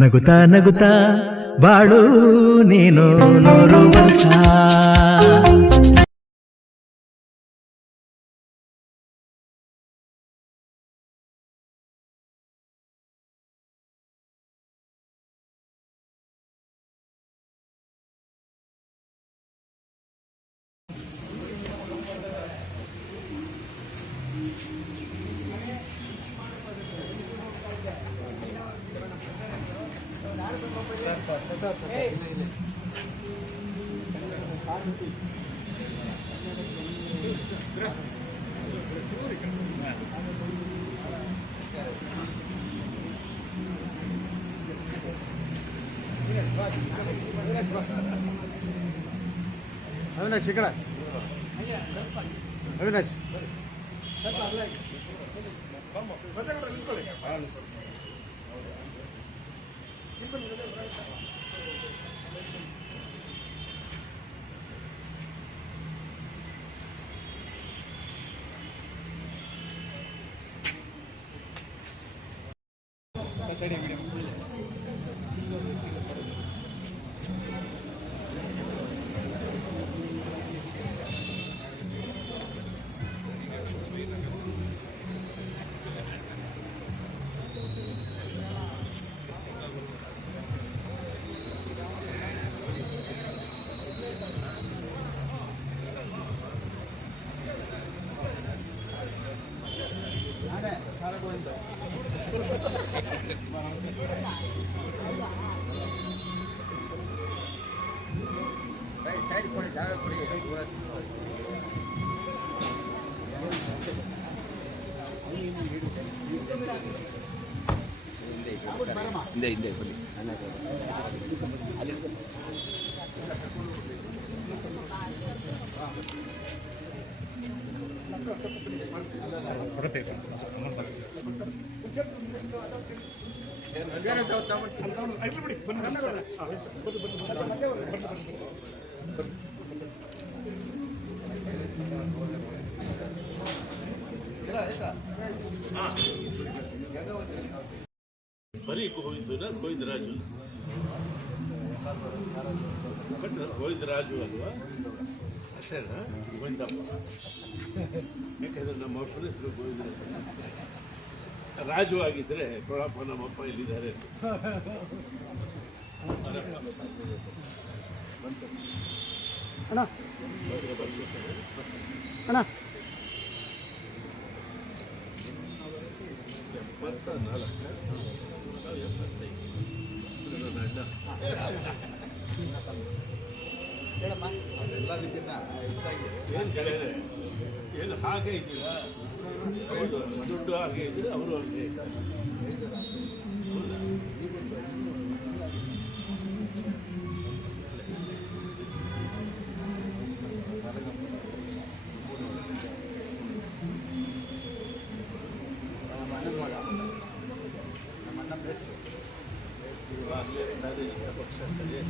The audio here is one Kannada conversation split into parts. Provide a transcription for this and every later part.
ನಗುತ್ತಾ ನಗುತ್ತಾ ಬಾಳು ನೀನು 100 ವರ್ಷ. ಅವಿನಾಶ್ ಈ ಕಡೆ ಅವಿನಾಶ್ ಹಿಂದೆ ಬರೀ ಗೋವಿಂದರಾಜು ಗೋವಿಂದರಾಜು ಅಲ್ವಾ ಅಷ್ಟೇನಾ ಗೋವಿಂದಪ್ಪ ಯಾಕಂದ್ರೆ ನಮ್ಮ ಅಪ್ಪನ ಹೆಸರು ಗೋವಿಂದರಾಜು ರಾಜು ಆಗಿದ್ರೆ ಪ್ರೊಳಪ್ಪ ನಮ್ಮಪ್ಪ ಇಲ್ಲಿದ್ದಾರೆ ಅಣ್ಣ ಅಣ್ಣ 74 ಏನು ಹಾಗೆ ಇದ್ದೀರ ದುಡ್ಡು ಹಾಗೆ ಇದ್ರೆ ಅವರು ಹಾಗೆ ಪ್ರಾದೇಶಿಕ ಪಕ್ಷ ಸ್ಥಳೀಯ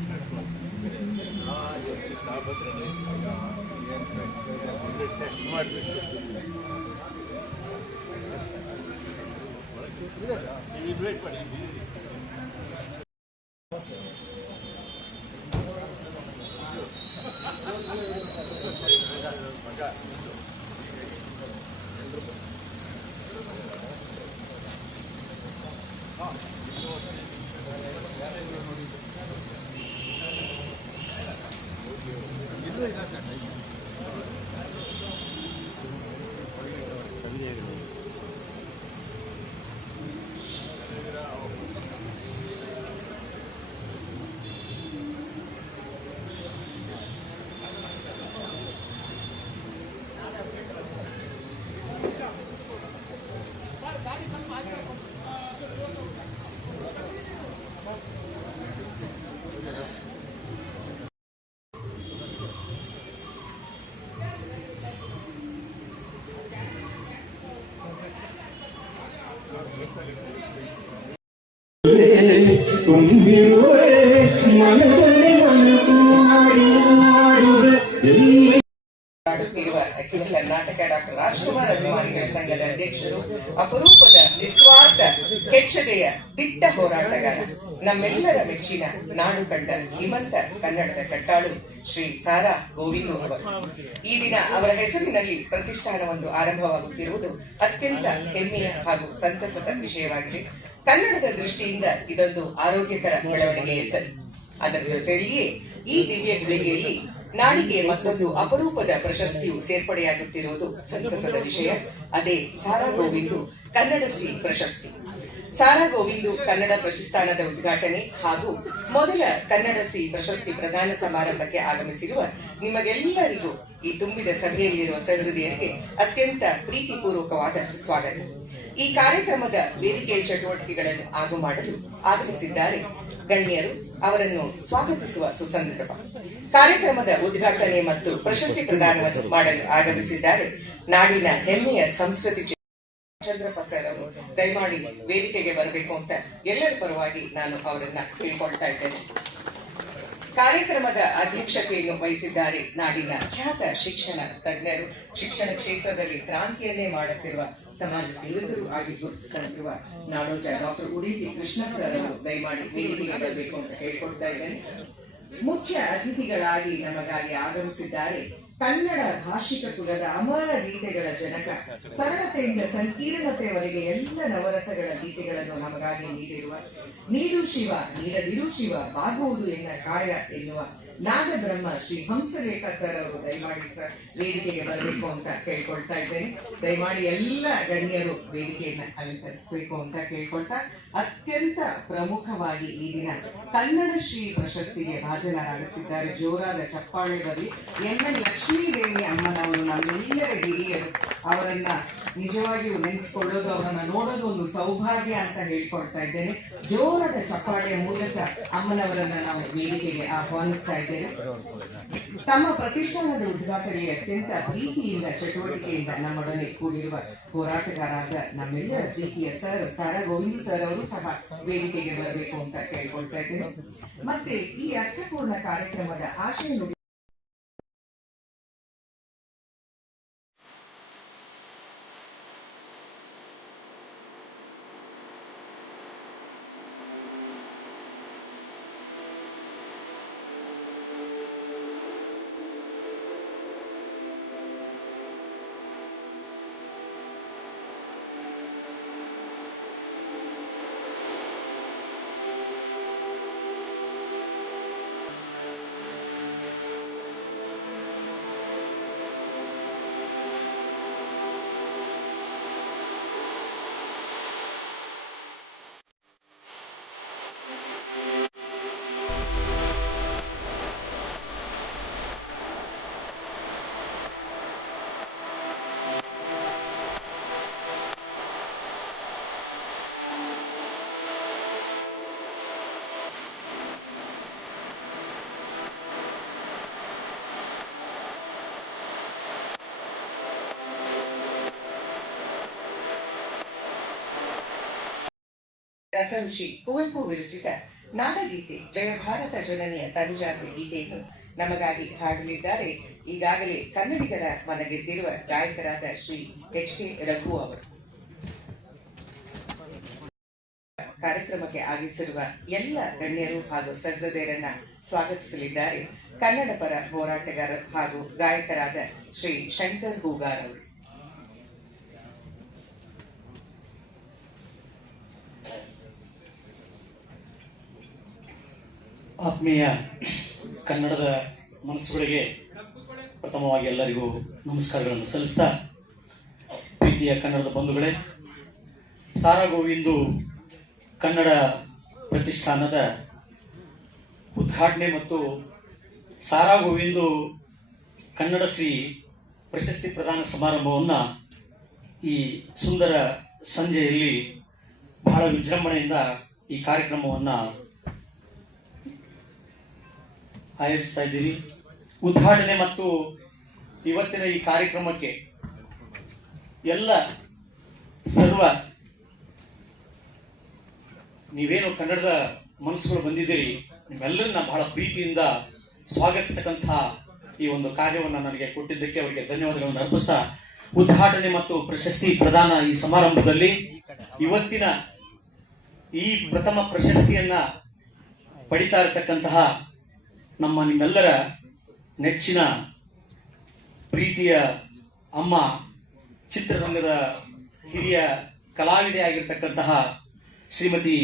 ಟೆಸ್ಟ್ ಮಾಡಬೇಕು ವೇಟ್ ಮಾಡಿ ತುಂಬಿರುವೆ ಮನದಲ್ಲಿ ಮನಕು ಮಾಡುವೆ ಅಖಿಲ ಕರ್ನಾಟಕ ಡಾಕ್ಟರ್ ರಾಜ್ಕುಮಾರ್ ಅಭಿಮಾನಿಗಳ ಸಂಘದ ಅಧ್ಯಕ್ಷರು, ಅಪರೂಪದ ನಿಸ್ವಾರ್ಥ ಕೆಚ್ಚದೆಯ ದಿಟ್ಟ ಹೋರಾಟಗಾರ, ನಮ್ಮೆಲ್ಲರ ಮೆಚ್ಚಿನ ನಾಡು ಕಂಡ ಹಿಮಂತ ಕನ್ನಡದ ಕಟ್ಟಾಳು ಶ್ರೀ ಸಾರಾ ಗೋವಿಂದು ಅವರು. ಈ ದಿನ ಅವರ ಹೆಸರಿನಲ್ಲಿ ಪ್ರತಿಷ್ಠಾನವೊಂದು ಆರಂಭವಾಗುತ್ತಿರುವುದು ಅತ್ಯಂತ ಹೆಮ್ಮೆಯ ಹಾಗೂ ಸಂತಸದ ವಿಷಯವಾಗಿದೆ. ಕನ್ನಡದ ದೃಷ್ಟಿಯಿಂದ ಇದೊಂದು ಆರೋಗ್ಯಕರ ಬೆಳವಣಿಗೆಯ ಸರಿ. ಅದರ ಜೊತೆಯಲ್ಲಿಯೇ ಈ ದಿವ್ಯ ಗಳಿಗೆಯಲ್ಲಿ ನಾಡಿಗೆ ಮತ್ತೊಂದು ಅಪರೂಪದ ಪ್ರಶಸ್ತಿಯು ಸೇರ್ಪಡೆಯಾಗುತ್ತಿರುವುದು ಸಂತಸದ ವಿಷಯ. ಅದೇ ಸಾರಾ ಗೋವಿಂದು ಕನ್ನಡ ಶ್ರೀ ಪ್ರಶಸ್ತಿ. ಸಾರಾ ಗೋವಿಂದು ಕನ್ನಡ ಪ್ರತಿಷ್ಠಾನದ ಉದ್ಘಾಟನೆ ಹಾಗೂ ಮೊದಲ ಕನ್ನಡ ಶ್ರೀ ಪ್ರಶಸ್ತಿ ಪ್ರದಾನ ಸಮಾರಂಭಕ್ಕೆ ಆಗಮಿಸಿರುವ ನಿಮಗೆಲ್ಲರಿಗೂ ಈ ತುಂಬಿದ ಸಭೆಯಲ್ಲಿರುವ ಸಹೃದಯರಿಗೆ ಅತ್ಯಂತ ಪ್ರೀತಿಪೂರ್ವಕವಾದ ಸ್ವಾಗತ. ಈ ಕಾರ್ಯಕ್ರಮದ ವೇದಿಕೆಯ ಚಟುವಟಿಕೆಗಳನ್ನು ಆಗು ಮಾಡಲು ಆಗಮಿಸಿದ್ದಾರೆ ಗಣ್ಯರು. ಅವರನ್ನು ಸ್ವಾಗತಿಸುವ ಸುಸಂದರ್ಭ. ಕಾರ್ಯಕ್ರಮದ ಉದ್ಘಾಟನೆ ಮತ್ತು ಪ್ರಶಸ್ತಿ ಪ್ರದಾನವನ್ನು ಮಾಡಲು ಆಗಮಿಸಿದ್ದಾರೆ ನಾಡಿನ ಹೆಮ್ಮೆಯ ಸಂಸ್ಕೃತಿ ಚಂದ್ರಪ್ಪ ಸರ್ ಅವರು. ದಯಮಾಡಿ ವೇದಿಕೆಗೆ ಬರಬೇಕು ಅಂತ ಎಲ್ಲರ ಪರವಾಗಿ ನಾನು ಅವರನ್ನ ಕೇಳ್ಕೊಳ್ತಾ ಇದ್ದೇನೆ. ಕಾರ್ಯಕ್ರಮದ ಅಧ್ಯಕ್ಷತೆಯನ್ನು ವಹಿಸಿದ್ದಾರೆ ನಾಡಿನ ಖ್ಯಾತ ಶಿಕ್ಷಣ ತಜ್ಞರು, ಶಿಕ್ಷಣ ಕ್ಷೇತ್ರದಲ್ಲಿ ಕ್ರಾಂತಿಯನ್ನೇ ಮಾಡುತ್ತಿರುವ ಸಮಾಜ ಸೇವಕರು ಆಗಿ ಗುರುತಿಸಿಕೊಂಡಿರುವ ನಾಡೋಜ ಡಾಕ್ಟರ್ ಉಡುಪಿ ಕೃಷ್ಣ ಸರ್ ಅವರು. ದಯಮಾಡಿ ವೇದಿಕೆಗೆ ಬರಬೇಕು ಅಂತ ಹೇಳ್ಕೊಳ್ತಾ ಇದ್ದೇನೆ. ಮುಖ್ಯ ಅತಿಥಿಗಳಾಗಿ ನಮಗಾಗಿ ಆಗಮಿಸಿದ್ದಾರೆ ಕನ್ನಡ ಭಾಷಿಕ ಕುಲದ ಅಮರ ಗೀತೆಗಳ ಜನಕ, ಸರಳತೆಯಿಂದ ಸಂಕೀರ್ಣತೆಯವರೆಗೆ ಎಲ್ಲ ನವರಸಗಳ ಗೀತೆಗಳನ್ನು ನಮಗಾಗಿ ನೀಡಿರುವ ನೀಡು ಶಿವ ನೀಡದಿರು ಶಿವ ಬಾಗುವುದು ಎನ್ನ ಕಾಯ ಎನ್ನುವ ನಾಗಬ್ರಹ್ಮ ಶ್ರೀ ಹಂಸಲೇಖ ಸರ್ ಅವರು. ದಯಮಾಡಿ ಸರ್ ವೇದಿಕೆಗೆ ಬರಬೇಕು ಅಂತ ಕೇಳ್ಕೊಳ್ತಾ ಇದ್ದೇನೆ. ದಯಮಾಡಿ ಎಲ್ಲ ಗಣ್ಯರು ವೇದಿಕೆಯನ್ನು ಅಲಂಕರಿಸಬೇಕು ಅಂತ ಕೇಳ್ಕೊಳ್ತಾ, ಅತ್ಯಂತ ಪ್ರಮುಖವಾಗಿ ಈ ದಿನ ಕನ್ನಡ ಶ್ರೀ ಪ್ರಶಸ್ತಿಗೆ ಭಾಜನರಾಗುತ್ತಿದ್ದಾರೆ. ಜೋರಾದ ಚಪ್ಪಾಳೆ ಬರಲಿ. ಎನ್ ಲಕ್ಷ್ಮೀದೇವಿ ಅಮ್ಮನವರು ನಮ್ಮೆಲ್ಲರ ಹಿರಿಯರು. ಅವರನ್ನ ನಿಜವಾಗಿಯೂ ನೆನೆಸಿಕೊಳ್ಳೋದು, ಅವರನ್ನ ನೋಡೋದು ಒಂದು ಸೌಭಾಗ್ಯ ಅಂತ ಹೇಳ್ಕೊಳ್ತಾ ಇದ್ದೇನೆ. ಜೋರಾದ ಚಪ್ಪಾಳೆಯ ಮೂಲಕ ಅಮ್ಮನವರನ್ನ ನಾವು ವೇದಿಕೆಗೆ ಆಹ್ವಾನಿಸ್ತಾ ಇದ್ದೇವೆ. ತಮ್ಮ ಪ್ರತಿಷ್ಠಾನದ ಉದ್ಘಾಟನೆಗೆ ಅತ್ಯಂತ ಪ್ರೀತಿಯಿಂದ ಚಟುವಟಿಕೆಯಿಂದ ನಮ್ಮೊಡನೆ ಕೂಡಿರುವ ಹೋರಾಟಗಾರರಾದ ನಮ್ಮೆಲ್ಲರ ಪ್ರೀತಿಯ ಸರ್ ಸಾರಾ ಗೋವಿಂದು ಸರ್ ಅವರು ಸಹ ವೇದಿಕೆಗೆ ಬರಬೇಕು ಅಂತ ಕೇಳ್ಕೊಳ್ತಾ ಇದ್ದೇನೆ. ಮತ್ತೆ ಈ ಅರ್ಥಪೂರ್ಣ ಕಾರ್ಯಕ್ರಮದ ಆಶಯ ನುಡಿ ರಸಋಷಿ ಕುವೆಂಪು ವಿರಚಿತ ನಾಡಗೀತೆ ಜಯ ಭಾರತ ಜನನಿಯ ತನುಜಾತ್ರೆ ಗೀತೆಯನ್ನು ನಮಗಾಗಿ ಹಾಡಲಿದ್ದಾರೆ ಈಗಾಗಲೇ ಕನ್ನಡಿಗರ ಮನಗೆದ್ದಿರುವ ಗಾಯಕರಾದ ಶ್ರೀ ಎಚ್.ಕೆ. ರಘು ಅವರು. ಕಾರ್ಯಕ್ರಮಕ್ಕೆ ಆಗಮಿಸಿರುವ ಎಲ್ಲ ಗಣ್ಯರು ಹಾಗೂ ಸಹೃದಯರನ್ನ ಸ್ವಾಗತಿಸಲಿದ್ದಾರೆ ಕನ್ನಡ ಪರ ಹೋರಾಟಗಾರ ಹಾಗೂ ಗಾಯಕರಾದ ಶ್ರೀ ಶಂಕರ್ ಹೂಗಾರ್ ಅವರು. ಆತ್ಮೀಯ ಕನ್ನಡದ ಮನಸ್ಸುಗಳಿಗೆ ಪ್ರಥಮವಾಗಿ ಎಲ್ಲರಿಗೂ ನಮಸ್ಕಾರಗಳನ್ನು ಸಲ್ಲಿಸ್ತಾ, ಪ್ರೀತಿಯ ಕನ್ನಡದ ಬಂಧುಗಳೇ, ಸಾರಾ ಗೋವಿಂದು ಕನ್ನಡ ಪ್ರತಿಷ್ಠಾನದ ಉದ್ಘಾಟನೆ ಮತ್ತು ಸಾರಾ ಗೋವಿಂದು ಕನ್ನಡ ಶ್ರೀ ಪ್ರಶಸ್ತಿ ಪ್ರದಾನ ಸಮಾರಂಭವನ್ನು ಈ ಸುಂದರ ಸಂಜೆಯಲ್ಲಿ ಬಹಳ ವಿಜೃಂಭಣೆಯಿಂದ ಈ ಕಾರ್ಯಕ್ರಮವನ್ನು ಆಯೋಜಿಸ್ತಾ ಇದ್ದೀವಿ. ಉದ್ಘಾಟನೆ ಮತ್ತು ಇವತ್ತಿನ ಈ ಕಾರ್ಯಕ್ರಮಕ್ಕೆ ಎಲ್ಲ ಸರ್ವ ನೀವೇನು ಕನ್ನಡದ ಮನಸ್ಸುಗಳು ಬಂದಿದ್ದೀರಿ, ನಿಮ್ಮೆಲ್ಲರನ್ನ ಬಹಳ ಪ್ರೀತಿಯಿಂದ ಸ್ವಾಗತಿಸತಕ್ಕಂಥ ಈ ಒಂದು ಕಾರ್ಯವನ್ನು ನನಗೆ ಕೊಟ್ಟಿದ್ದಕ್ಕೆ ಅವರಿಗೆ ಧನ್ಯವಾದಗಳನ್ನು ಅರ್ಪಿಸ್ತಾ, ಉದ್ಘಾಟನೆ ಮತ್ತು ಪ್ರಶಸ್ತಿ ಪ್ರದಾನ ಈ ಸಮಾರಂಭದಲ್ಲಿ ಇವತ್ತಿನ ಈ ಪ್ರಥಮ ಪ್ರಶಸ್ತಿಯನ್ನ ಪಡಿತಾ ಇರತಕ್ಕಂತಹ ನಿಮ್ಮೆಲ್ಲರ ನೆಚ್ಚಿನ ಪ್ರೀತಿಯ ಅಮ್ಮ, ಚಿತ್ರರಂಗದ ಹಿರಿಯ ಕಲಾವಿದೆ ಆಗಿರ್ತಕ್ಕಂತಹ ಶ್ರೀಮತಿ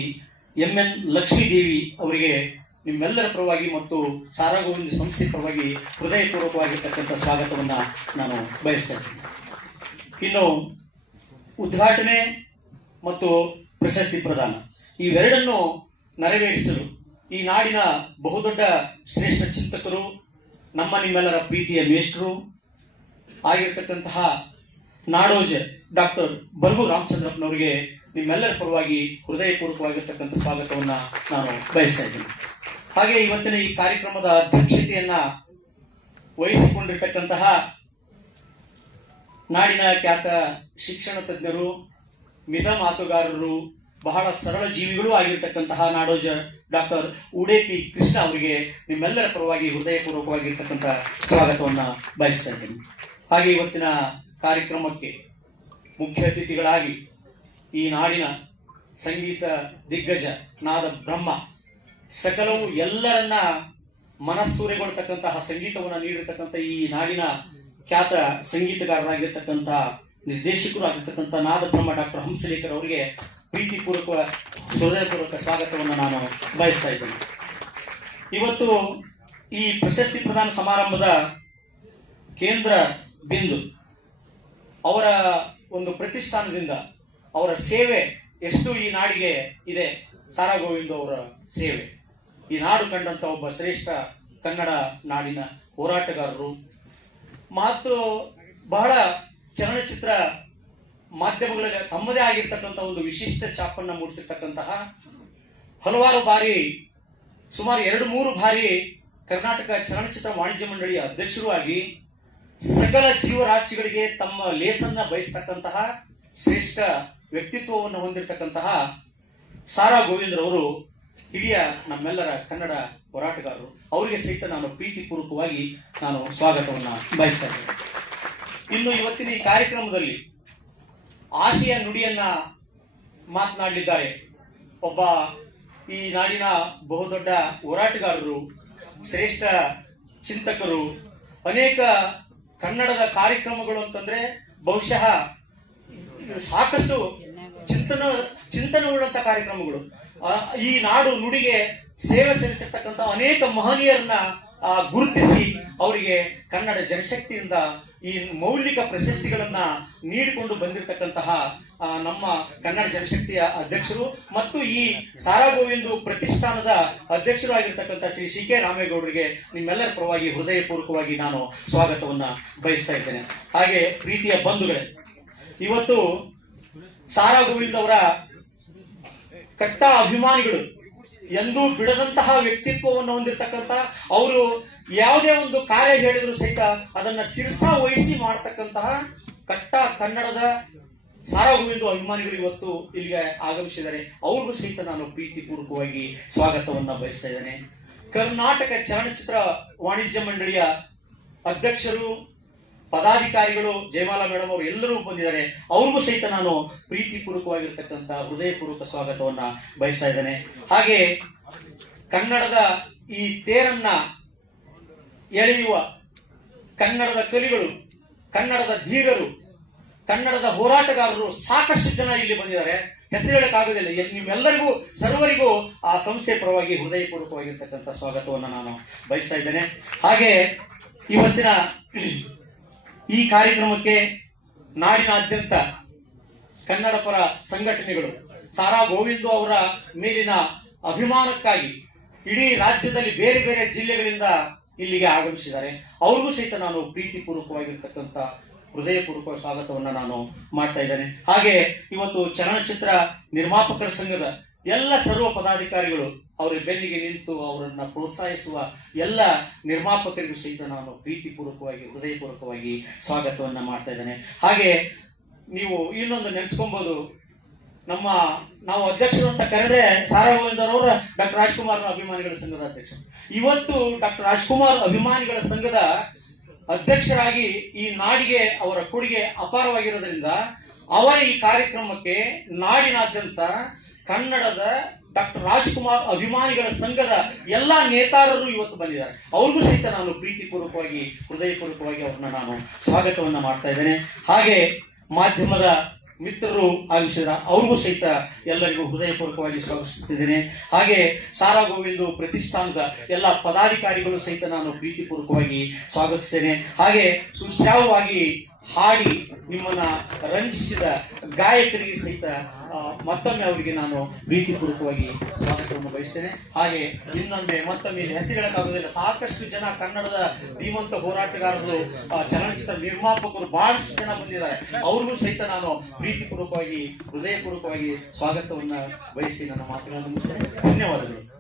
MN ಲಕ್ಷ್ಮೀದೇವಿ ಅವರಿಗೆ ನಿಮ್ಮೆಲ್ಲರ ಪರವಾಗಿ ಮತ್ತು ಸಾರಾ ಗೋವಿಂದ ಸಂಸ್ಥೆ ಪರವಾಗಿ ಹೃದಯಪೂರ್ವಕವಾಗಿರ್ತಕ್ಕಂಥ ಸ್ವಾಗತವನ್ನ ನಾನು ಬಯಸ್ತಾ ಇದ್ದೀನಿ. ಇನ್ನು ಉದ್ಘಾಟನೆ ಮತ್ತು ಪ್ರಶಸ್ತಿ ಪ್ರದಾನ ಇವೆರಡನ್ನು ನೆರವೇರಿಸಲು ಈ ನಾಡಿನ ಬಹುದೊಡ್ಡ ಶ್ರೇಷ್ಠ ಚಿಂತಕರು, ನಿಮ್ಮೆಲ್ಲರ ಪ್ರೀತಿಯ ಮೇಷ್ಟ್ರು ಆಗಿರ್ತಕ್ಕಂತಹ ನಾಡೋಜ ಡಾಕ್ಟರ್ ಬರ್ಗು ರಾಮಚಂದ್ರಪ್ಪನವರಿಗೆ ನಿಮ್ಮೆಲ್ಲರ ಪರವಾಗಿ ಹೃದಯಪೂರ್ವಕವಾಗಿರ್ತಕ್ಕಂಥ ಸ್ವಾಗತವನ್ನ ನಾನು ಬಯಸ್ತಾ ಇದ್ದೀನಿ. ಹಾಗೆ ಇವತ್ತಿನ ಈ ಕಾರ್ಯಕ್ರಮದ ಅಧ್ಯಕ್ಷತೆಯನ್ನ ವಹಿಸಿಕೊಂಡಿರ್ತಕ್ಕಂತಹ ನಾಡಿನ ಖ್ಯಾತ ಶಿಕ್ಷಣ ತಜ್ಞರು, ಮಿತ ಮಾತುಗಾರರು, ಬಹಳ ಸರಳ ಜೀವಿಗಳು ಆಗಿರ್ತಕ್ಕಂತಹ ನಾಡೋಜ ಡಾಕ್ಟರ್ ಉಡೇಪಿ ಕೃಷ್ಣ ಅವರಿಗೆ ನಿಮ್ಮೆಲ್ಲರ ಪರವಾಗಿ ಹೃದಯಪೂರ್ವಕವಾಗಿರ್ತಕ್ಕಂಥ ಸ್ವಾಗತವನ್ನ ಬಯಸ್ತಾ ಇದ್ದೀನಿ. ಹಾಗೆ ಇವತ್ತಿನ ಕಾರ್ಯಕ್ರಮಕ್ಕೆ ಮುಖ್ಯ ಅತಿಥಿಗಳಾಗಿ ಈ ನಾಡಿನ ಸಂಗೀತ ದಿಗ್ಗಜ ನಾದ ಬ್ರಹ್ಮ, ಸಕಲವು ಎಲ್ಲರನ್ನ ಮನಸ್ಸೂರೆಗೊಳ್ತಕ್ಕಂತಹ ಸಂಗೀತವನ್ನು ನೀಡಿರ್ತಕ್ಕಂಥ ಈ ನಾಡಿನ ಖ್ಯಾತ ಸಂಗೀತಗಾರರಾಗಿರ್ತಕ್ಕಂತಹ ನಿರ್ದೇಶಕರು ಆಗಿರ್ತಕ್ಕಂಥ ನಾದ ಬ್ರಹ್ಮ ಡಾಕ್ಟರ್ ಹಂಸಲೇಖರ್ ಅವರಿಗೆ ಪ್ರೀತಿಪೂರ್ವಕ ಹೃದಯಪೂರ್ವಕ ಸ್ವಾಗತವನ್ನು ನಾನು ಬಯಸ್ತಾ ಇದ್ದೇನೆ. ಇವತ್ತು ಈ ಪ್ರಶಸ್ತಿ ಪ್ರದಾನ ಸಮಾರಂಭದ ಕೇಂದ್ರ ಬಿಂದು ಅವರ ಒಂದು ಪ್ರತಿಷ್ಠಾನದಿಂದ ಅವರ ಸೇವೆ ಎಷ್ಟು ಈ ನಾಡಿಗೆ ಇದೆ. ಸಾರಾ ಗೋವಿಂದ ಅವರ ಸೇವೆ ಈ ನಾಡು ಕಂಡಂತ ಒಬ್ಬ ಶ್ರೇಷ್ಠ ಕನ್ನಡ ನಾಡಿನ ಹೋರಾಟಗಾರರು ಮತ್ತು ಬಹಳ ಚಲನಚಿತ್ರ ಮಾಧ್ಯಮಗಳಿಗೆ ತಮ್ಮದೇ ಆಗಿರ್ತಕ್ಕಂಥ ಒಂದು ವಿಶಿಷ್ಟ ಛಾಪನ್ನ ಮೂಡಿಸಿರ್ತಕ್ಕಂತಹ, ಹಲವಾರು ಬಾರಿ ಸುಮಾರು 2-3 ಬಾರಿ ಕರ್ನಾಟಕ ಚಲನಚಿತ್ರ ವಾಣಿಜ್ಯ ಮಂಡಳಿಯ ಅಧ್ಯಕ್ಷರೂ ಆಗಿ ಸಕಲ ಜೀವರಾಶಿಗಳಿಗೆ ತಮ್ಮ ಲೇಸನ್ನ ಬಯಸ್ತಕ್ಕಂತಹ ಶ್ರೇಷ್ಠ ವ್ಯಕ್ತಿತ್ವವನ್ನು ಹೊಂದಿರತಕ್ಕಂತಹ ಸಾರಾ ಗೋವಿಂದ್ರವರು ಹಿರಿಯ ನಮ್ಮೆಲ್ಲರ ಕನ್ನಡ ಹೋರಾಟಗಾರರು. ಅವರಿಗೆ ಸಹಿತ ನಾನು ಪ್ರೀತಿಪೂರ್ವಕವಾಗಿ ನಾನು ಸ್ವಾಗತವನ್ನ ಬಯಸ್ತಾ ಇದ್ದೇನೆ. ಇನ್ನು ಇವತ್ತಿನ ಈ ಕಾರ್ಯಕ್ರಮದಲ್ಲಿ ಆಶಯ ನುಡಿಯನ್ನ ಮಾತನಾಡಲಿದ್ದಾರೆ ಒಬ್ಬ ಈ ನಾಡಿನ ಬಹುದೊಡ್ಡ ಹೋರಾಟಗಾರರು, ಶ್ರೇಷ್ಠ ಚಿಂತಕರು. ಅನೇಕ ಕನ್ನಡದ ಕಾರ್ಯಕ್ರಮಗಳು ಅಂತಂದ್ರೆ ಬಹುಶಃ ಸಾಕಷ್ಟು ಚಿಂತನೆ ಉಳ್ಳಂತ ಕಾರ್ಯಕ್ರಮಗಳು. ಈ ನಾಡು ನುಡಿಗೆ ಸೇವೆ ಸಲ್ಲಿಸಿರ್ತಕ್ಕಂಥ ಅನೇಕ ಮಹನೀಯರನ್ನ ಗುರುತಿಸಿ ಅವರಿಗೆ ಕನ್ನಡ ಜನಶಕ್ತಿಯಿಂದ ಈ ಮೌಲಿಕ ಪ್ರಶಸ್ತಿಗಳನ್ನ ನೀಡಿಕೊಂಡು ಬಂದಿರತಕ್ಕಂತಹ ನಮ್ಮ ಕನ್ನಡ ಜನಶಕ್ತಿಯ ಅಧ್ಯಕ್ಷರು ಮತ್ತು ಈ ಸಾರಾ ಗೋವಿಂದ ಪ್ರತಿಷ್ಠಾನದ ಅಧ್ಯಕ್ಷರು ಆಗಿರ್ತಕ್ಕಂಥ ಶ್ರೀ CK ರಾಮೇಗೌಡರಿಗೆ ನಿಮ್ಮೆಲ್ಲರ ಪರವಾಗಿ ಹೃದಯಪೂರ್ವಕವಾಗಿ ನಾನು ಸ್ವಾಗತವನ್ನ ಬಯಸ್ತಾ ಇದ್ದೇನೆ. ಹಾಗೆ ಪ್ರೀತಿಯ ಬಂಧುಗಳೇ, ಇವತ್ತು ಸಾರಾ ಗೋವಿಂದ ಅವರ ಕಟ್ಟ ಅಭಿಮಾನಿಗಳು, ಎಂದೂ ಬಿಡದಂತಹ ವ್ಯಕ್ತಿತ್ವವನ್ನು ಹೊಂದಿರತಕ್ಕಂತ, ಅವರು ಯಾವುದೇ ಒಂದು ಕಾರ್ಯ ಹೇಳಿದ್ರು ಸಹಿತ ಅದನ್ನ ಶಿರಸಾ ವಹಿಸಿ ಮಾಡತಕ್ಕಂತಹ ಕಟ್ಟ ಕನ್ನಡದ ಸಾರಾ ಗೋವಿಂದ ಅಭಿಮಾನಿಗಳು ಇವತ್ತು ಇಲ್ಲಿಗೆ ಆಗಮಿಸಿದ್ದಾರೆ. ಅವ್ರಿಗೂ ಸಹಿತ ನಾನು ಪ್ರೀತಿಪೂರ್ವಕವಾಗಿ ಸ್ವಾಗತವನ್ನ ಬಯಸ್ತಾ ಇದ್ದೇನೆ. ಕರ್ನಾಟಕ ಚಲನಚಿತ್ರ ವಾಣಿಜ್ಯ ಮಂಡಳಿಯ ಅಧ್ಯಕ್ಷರು, ಪದಾಧಿಕಾರಿಗಳು, ಜಯಮಾಲಾ ಮೇಡಮ್ ಅವರು ಎಲ್ಲರೂ ಬಂದಿದ್ದಾರೆ. ಅವ್ರಿಗೂ ಸಹಿತ ನಾನು ಪ್ರೀತಿಪೂರ್ವಕವಾಗಿರ್ತಕ್ಕಂಥ ಹೃದಯಪೂರ್ವಕ ಸ್ವಾಗತವನ್ನ ಬಯಸ್ತಾ ಇದ್ದೇನೆ. ಹಾಗೆ ಕನ್ನಡದ ಈ ತೇರನ್ನ ಎಳೆಯುವ ಕನ್ನಡದ ಕಲಿಗಳು, ಕನ್ನಡದ ಧೀರರು, ಕನ್ನಡದ ಹೋರಾಟಗಾರರು ಸಾಕಷ್ಟು ಜನ ಇಲ್ಲಿ ಬಂದಿದ್ದಾರೆ. ಹೆಸರು ಹೇಳಕ್ಕಾಗೋದಿಲ್ಲ. ನಿಮ್ಮೆಲ್ಲರಿಗೂ ಸರ್ವರಿಗೂ ಆ ಸಂಸ್ಥೆ ಪರವಾಗಿ ಹೃದಯಪೂರ್ವಕವಾಗಿರ್ತಕ್ಕಂಥ ಸ್ವಾಗತವನ್ನು ನಾನು ಬಯಸ್ತಾ ಇದ್ದೇನೆ. ಹಾಗೆ ಇವತ್ತಿನ ಈ ಕಾರ್ಯಕ್ರಮಕ್ಕೆ ನಾಡಿನಾದ್ಯಂತ ಕನ್ನಡ ಪರ ಸಂಘಟನೆಗಳು ಸಾರಾ ಗೋವಿಂದ ಅವರ ಮೇಲಿನ ಅಭಿಮಾನಕ್ಕಾಗಿ ಇಡೀ ರಾಜ್ಯದಲ್ಲಿ ಬೇರೆ ಬೇರೆ ಜಿಲ್ಲೆಗಳಿಂದ ಇಲ್ಲಿಗೆ ಆಗಮಿಸಿದ್ದಾರೆ. ಅವ್ರಿಗೂ ಸಹಿತ ನಾನು ಪ್ರೀತಿಪೂರ್ವಕವಾಗಿರ್ತಕ್ಕಂಥ ಹೃದಯಪೂರ್ವಕ ಸ್ವಾಗತವನ್ನ ನಾನು ಮಾಡ್ತಾ ಇದ್ದೇನೆ. ಹಾಗೆ ಇವತ್ತು ಚಲನಚಿತ್ರ ನಿರ್ಮಾಪಕರ ಸಂಘದ ಎಲ್ಲ ಸರ್ವ ಪದಾಧಿಕಾರಿಗಳು ಅವರ ಬೆನ್ನಿಗೆ ನಿಂತು ಅವರನ್ನ ಪ್ರೋತ್ಸಾಹಿಸುವ ಎಲ್ಲ ನಿರ್ಮಾಪಕರಿಗೂ ಸಹಿತ ನಾನು ಪ್ರೀತಿಪೂರ್ವಕವಾಗಿ ಹೃದಯಪೂರ್ವಕವಾಗಿ ಸ್ವಾಗತವನ್ನ ಮಾಡ್ತಾ ಇದ್ದೇನೆ. ಹಾಗೆ ನೀವು ಇನ್ನೊಂದು ನೆನೆಸ್ಕೊಬಹುದು, ನಾವು ಅಧ್ಯಕ್ಷರು ಅಂತ ಕರೆದ್ರೆ ಸಾರಾ ಗೋವಿಂದರವರ ಡಾಕ್ಟರ್ ರಾಜ್ಕುಮಾರ್ ಅಭಿಮಾನಿಗಳ ಸಂಘದ ಅಧ್ಯಕ್ಷ. ಇವತ್ತು ಡಾಕ್ಟರ್ ರಾಜ್ಕುಮಾರ್ ಅಭಿಮಾನಿಗಳ ಸಂಘದ ಅಧ್ಯಕ್ಷರಾಗಿ ಈ ನಾಡಿಗೆ ಅವರ ಕೊಡುಗೆ ಅಪಾರವಾಗಿರೋದ್ರಿಂದ ಅವರ ಈ ಕಾರ್ಯಕ್ರಮಕ್ಕೆ ನಾಡಿನಾದ್ಯಂತ ಕನ್ನಡದ ಡಾಕ್ಟರ್ ರಾಜ್ಕುಮಾರ್ ಅಭಿಮಾನಿಗಳ ಸಂಘದ ಎಲ್ಲಾ ನೇತಾರರು ಇವತ್ತು ಬಂದಿದ್ದಾರೆ. ಅವ್ರಿಗೂ ಸಹಿತ ನಾನು ಪ್ರೀತಿಪೂರ್ವಕವಾಗಿ ಹೃದಯಪೂರ್ವಕವಾಗಿ ಅವ್ರನ್ನ ನಾನು ಸ್ವಾಗತವನ್ನ ಮಾಡ್ತಾ ಇದ್ದೇನೆ. ಹಾಗೆ ಮಾಧ್ಯಮದ ಮಿತ್ರರು ಆಗಮಿಸಿದ ಅವ್ರಿಗೂ ಸಹಿತ ಎಲ್ಲರಿಗೂ ಹೃದಯಪೂರ್ವಕವಾಗಿ ಸ್ವಾಗತಿಸುತ್ತಿದ್ದೇನೆ. ಹಾಗೆ ಸಾರಾ ಗೋವಿಂದು ಪ್ರತಿಷ್ಠಾನದ ಎಲ್ಲ ಪದಾಧಿಕಾರಿಗಳು ಸಹಿತ ನಾನು ಪ್ರೀತಿಪೂರ್ವಕವಾಗಿ ಸ್ವಾಗತಿಸ್ತೇನೆ. ಹಾಗೆ ಸುಶ್ರಾವವಾಗಿ ಹಾಡಿ ನಿಮ್ಮನ್ನ ರಂಜಿಸಿದ ಗಾಯಕರಿಗೆ ಸಹಿತ ಮತ್ತೊಮ್ಮೆ ಅವರಿಗೆ ನಾನು ಪ್ರೀತಿಪೂರ್ವಕವಾಗಿ ಸ್ವಾಗತವನ್ನು ಬಯಸ್ತೇನೆ. ಹಾಗೆ ಇನ್ನೊಮ್ಮೆ ಮತ್ತೊಮ್ಮೆ ಇಲ್ಲಿ ಹೆಸರುಗಳಕ್ಕಾಗೋದಿಲ್ಲ, ಸಾಕಷ್ಟು ಜನ ಕನ್ನಡದ ಧೀಮಂತ ಹೋರಾಟಗಾರರು, ಚಲನಚಿತ್ರ ನಿರ್ಮಾಪಕರು ಬಹಳಷ್ಟು ಜನ ಬಂದಿದ್ದಾರೆ. ಅವ್ರಿಗೂ ಸಹಿತ ನಾನು ಪ್ರೀತಿಪೂರ್ವಕವಾಗಿ ಹೃದಯಪೂರ್ವಕವಾಗಿ ಸ್ವಾಗತವನ್ನ ಬಯಸಿ ನನ್ನ ಮಾತುಗಳನ್ನು ಮುಗಿಸ್ತೇನೆ. ಧನ್ಯವಾದಗಳು.